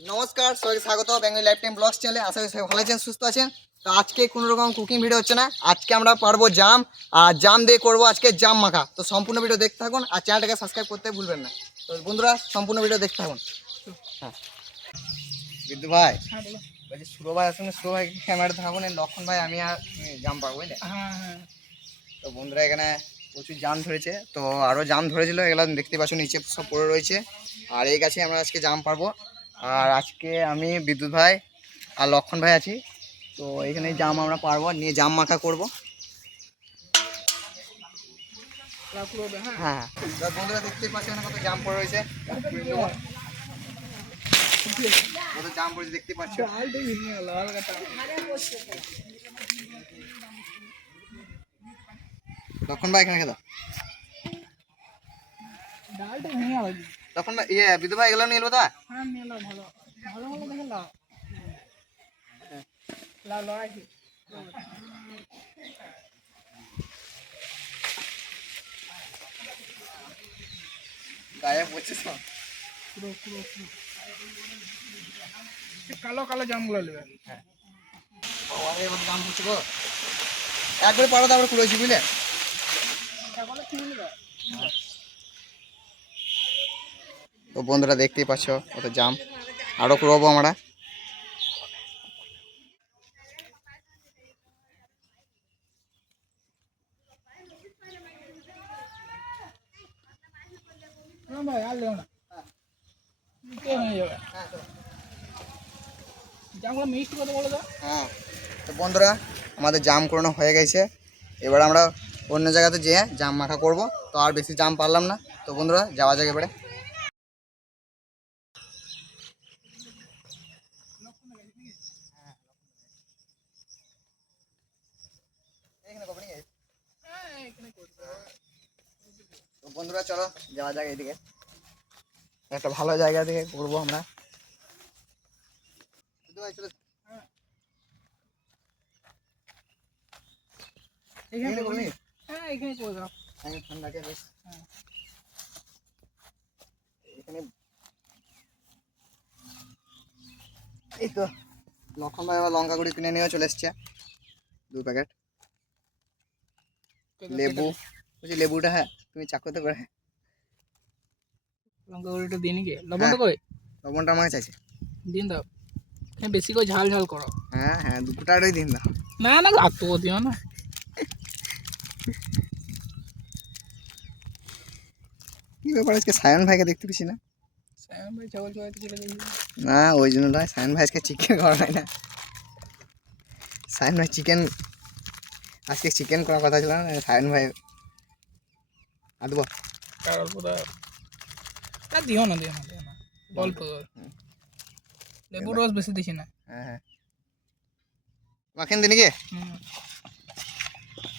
নমস্কার, সবাইকে স্বাগত বেঙ্গলি লাইফ টাইম ব্লগস চ্যানেলে। আশা করি সবাই ভালো আছেন, সুস্থ আছেন। তো আজকে কোনো রকম কুকিং ভিডিও হচ্ছে না, আজকে আমরা পারবো জাম, আর জাম দিয়ে করবো আজকে জাম মাখা। তো সম্পূর্ণ ভিডিও দেখতে থাকুন আর চ্যানেলটাকে সাবস্ক্রাইব করতে ভুলবেন না। তো বন্ধুরা সম্পূর্ণ ভিডিও দেখতে থাকুন। হ্যাঁ বিদ্যু ভাই, বলছি সুরো ভাই আসলে সুরো ভাই ক্যামেরাতে থাকুন, লক্ষণ ভাই আমি আর জাম পাবো বুঝলে। তো বন্ধুরা এখানে প্রচুর জাম ধরেছে, তো আরও জাম ধরেছিল, এগুলো দেখতে পাচ্ছ নিচে সব পড়ে রয়েছে। আর এই গাছে আমরা আজকে জাম পারবো। আর আজকে আমি বিদ্যুৎ ভাই আর লক্ষণ ভাই আছি। তো এখানে জাম আমরা পারবো, নিয়ে জাম মাখা করবো। হ্যাঁ বন্ধুরা দেখতেই পাচ্ছি এখানে কত জাম পড়ে রয়েছে, কত জাম পড়েছে দেখতে পাচ্ছ। লক্ষণ ভাই এখানে খেদা, তখন ইয়ে বিদু ভাই এগুলো নিয়ে এলো তো। গায়ে পড়ছে কালো কালো জামগুলো নেবে। হ্যাঁ জাম পড়ছে গো, একবারে পারো তারপরে কুড়েছি বুঝলে। তো বন্ধুরা দেখতেই পাচ্ছ কত জাম, আরো কুড়াবো আমরা। ভাই আর লেও না, জামগুলো মিক্সড করতে বলে দাও। হ্যাঁ তো বন্ধুরা আমাদের জাম কুড়ানো হয়ে গেছে, এবার আমরা অন্য জায়গাতে যেয়ে জাম মাখা করব। তো আর বেশি জাম পারলাম না, তো বন্ধুরা যাওয়া যাক এবারে। তো বন্ধুরা চলো যাওয়া যাক এইদিকে, একটা ভালো জায়গা থেকে করবো আমরা। এখানে করবি? হ্যাঁ এখানে করে দাও। ঠান্ডাকে বেশ এখানে। এই তো লক্ষণ ভাই আবার লঙ্কা গুঁড়ি কিনে নিয়ে চলে এসছে 2 প্যাকেট। লেবু, বলছি লেবুটা হ্যাঁ তুমি চাকুতে করে। লঙ্কা গুঁড়োটা দিন কি লবণটা কই? লবণটা আমাকে চাইছে, দিন দাও। হ্যাঁ বেশি করে ঝাল ঝাল করো। হ্যাঁ হ্যাঁ 2 ফুটারই দিন দাও। না না আত্ম দিও না। কি ব্যাপার আজকে সায়ন ভাইকে দেখতে পেছি না? সায়ন ভাই ছাগল চড়াইতে চলে গেছে। না ওই জন্য নয়, সায়ন ভাই আজকে চিকেন করা হয় না। সায়ন ভাই চিকেন, আজকে চিকেন করার কথা ছিল না। সায়ন ভাই আদব তার অল্প দাও। না দিও না দিও না দিও না, অল্প লেবুর রস বেশি দিছি না। হ্যাঁ হ্যাঁ মাখেন দিনকে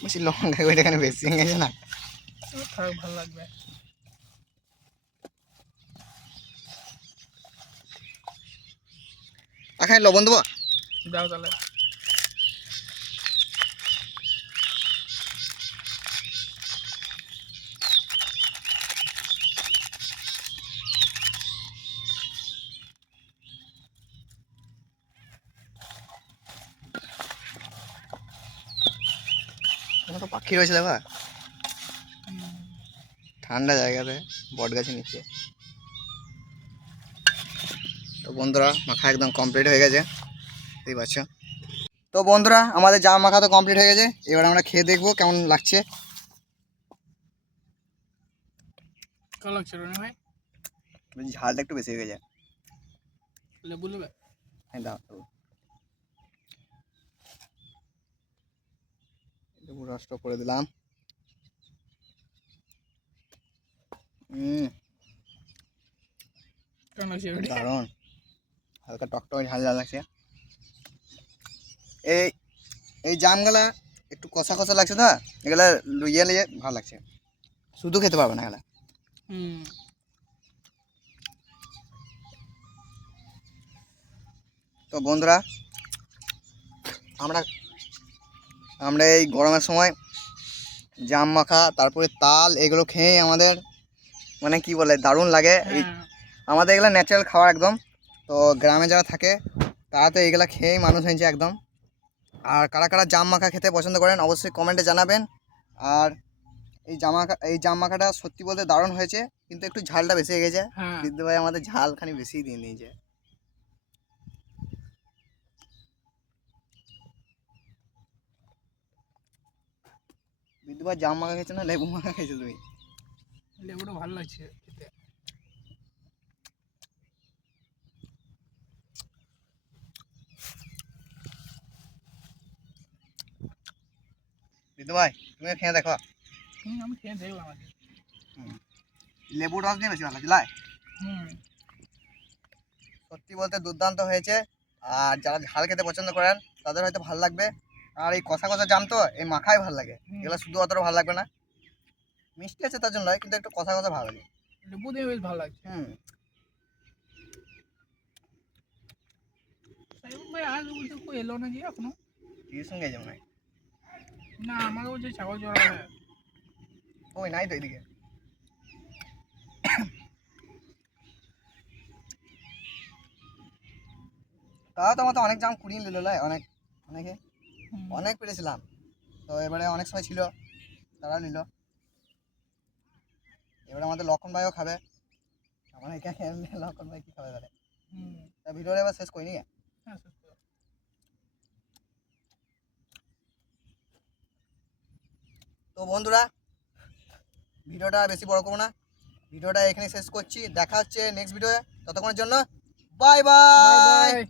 বলছি লঙ্কা ওইটা এখানে বেশি হয়ে গেছে না। থাক ভালো লাগবে। আখানে লবণ দেবো? দাও তাহলে। তো পাখি রয়েছে দেখো, ঠান্ডা জায়গাতে বট গাছের নিচে। তো বন্ধুরা মাখা একদম কমপ্লিট হয়ে গেছে, বুঝতেই পারছো। তো বন্ধুরা আমাদের জাম মাখা তো কমপ্লিট হয়ে গেছে, এবার আমরা খেয়ে দেখবো কেমন লাগছে। কেমন লাগছে রনি ভাই? ঝালটা একটু বেশি হয়ে গেছে। লেবু নেবে? হ্যাঁ দাও, লেবু রসটা করে দিলাম। কেমন লাগছে? দারুণ, হালকা টকটক ঝাল ঝাল লাগছে। এই এই জামগুলা একটু কষা কষা লাগছে না, এগুলা লুইয়ে লিয়ে ভালো লাগছে, শুধু খেতে পারবে না এগুলা। তো বন্ধুরা আমরা আমরা এই গরমের সময় জাম মাখা, তারপরে তাল, এগুলো খেয়ে আমাদের মানে কি বলে দারুণ লাগে। হ্যাঁ আমাদের এগুলো ন্যাচারাল খাবার একদম। তো গ্রামে যারা থাকে তারা তো এগুলো খেয়েই মানুষ হয়েছে একদম। আর কারা কারা জাম মাখা খেতে পছন্দ করেন অবশ্যই কমেন্টে জানাবেন। আর এই জাম মাখাটা সত্যি বলতে দারুণ হয়েছে, কিন্তু একটু ঝালটা বেশি হয়ে গেছে। হ্যাঁ বিদ্যু ভাই আমাদের ঝালখানি বেশি দিয়ে দিয়েছে। বিদ্যু ভাই জাম মাখা খেয়েছো না লেবু মাখা খেয়েছো তুমি? লেবুটা ভালো লাগছে খেতে। বিদ্যু ভাই তুমি খেয়ে দেখো। আমি খেয়ে দেখলাম আজকে। লেবুর রস দিয়ে বেশি ভালো লাগছে লাই। হুম সত্যি বলতে দুর্দান্ত হয়েছে। আর যারা ঝাল খেতে পছন্দ করেন তাদের হয়তো ভালো লাগবে। আর এই কষা কষা জাম তো এই মাখাই ভালো লাগে, হুম। এগুলো শুধু অতটা ভালো লাগবে না। মিষ্টি আছে তার জন্য নয়, কিন্তু একটু কষা কষা ভালো লাগে। লেবু দিয়ে বেশ ভালো লাগছে। হুম। সাইবুল ভাই আজ বলতে কই এলো না যে এখনো? টিউশন গেছে মনে হয়। না আমাকে বলছে ছাগল জড়া হবে। ওই নাই তো এদিকে। তাও তো আমাদের অনেক জাম কুড়িয়ে নিল লাই, অনেকে অনেক পেরেছিলাম। তো এবারে অনেক সময় ছিল তারা নিল। এবারে আমাদের লক্ষণ ভাইও খাবে। আমার এখানে লক্ষণ ভাই কি খাবে তাহলে? হুম তা ভিডিওটা এবার শেষ করিনি। হ্যাঁ শেষ করো। তো বন্ধুরা ভিডিওটা বেশি বড় করবো না, ভিডিওটা এখানে শেষ করছি। দেখা হচ্ছে নেক্সট ভিডিওয়ে, ততক্ষণের জন্য বাই বাই বাই। বাই।